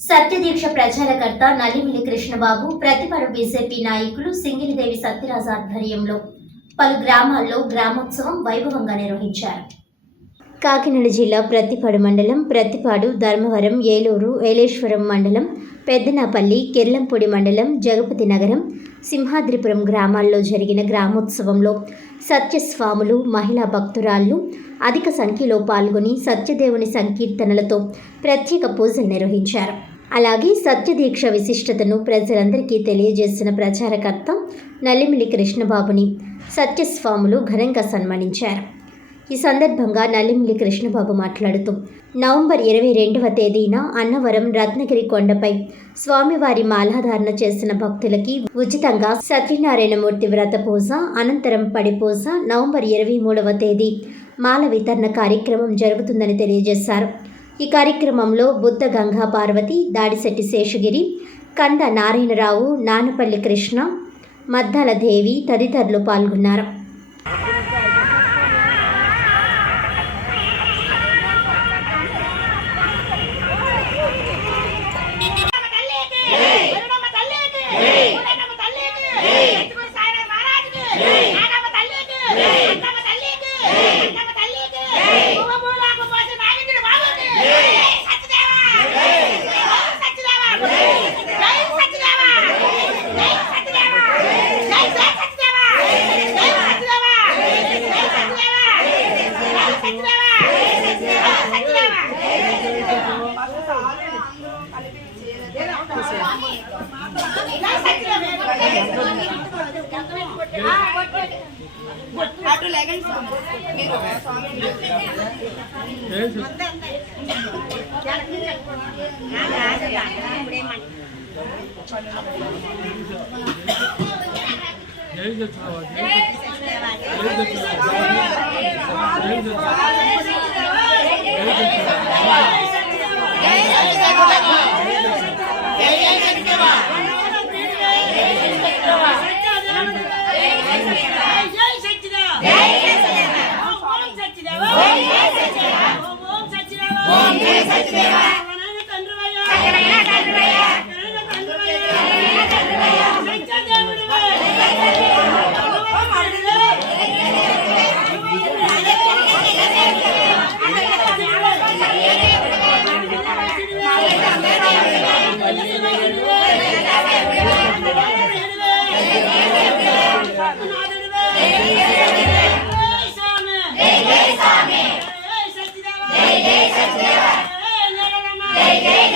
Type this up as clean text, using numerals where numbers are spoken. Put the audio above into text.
సత్యదీక్ష ప్రచారకర్త Nallimilli Krishnababu, Prathipadu BJP నాయకులు సింగిలిదేవి సత్యరాజు ఆధ్వర్యంలో పలు గ్రామాల్లో గ్రామోత్సవం వైభవంగా నిర్వహించారు. కాకినాడ జిల్లా ప్రతిపాడు మండలం, ప్రతిపాడు, ధర్మవరం, ఏలూరు, ఏలేశ్వరం మండలం, పెద్దనాపల్లి, కిర్లంపూడి మండలం, జగపతి నగరం, సింహాద్రిపురం గ్రామాల్లో జరిగిన గ్రామోత్సవంలో సత్యస్వాములు, మహిళా భక్తురాళ్లు అధిక సంఖ్యలో పాల్గొని సత్యదేవుని సంకీర్తనలతో ప్రత్యేక పూజలు నిర్వహించారు. అలాగే సత్యదీక్ష విశిష్టతను ప్రజలందరికీ తెలియజేసిన ప్రచారకర్త నల్లిమిల్లి కృష్ణబాబుని సత్యస్వాములు ఘనంగా సన్మానించారు. ఈ సందర్భంగా నల్లిమిల్లి కృష్ణబాబు మాట్లాడుతూ, నవంబర్ 22వ తేదీన అన్నవరం రత్నగిరి కొండపై స్వామివారి మాలాధారణ చేసిన భక్తులకి ఉచితంగా సత్యనారాయణమూర్తి వ్రత పూజ, అనంతరం పడి పూజ, నవంబర్ 23వ తేదీ మాల వితరణ కార్యక్రమం జరుగుతుందని తెలియజేశారు. ఈ కార్యక్రమంలో బుద్ధ గంగా పార్వతి, దాడిశెట్టి శేషగిరి, కంద నారాయణరావు, నానపల్లి కృష్ణ, మద్దాల దేవి తదితరులు పాల్గొన్నారు. జై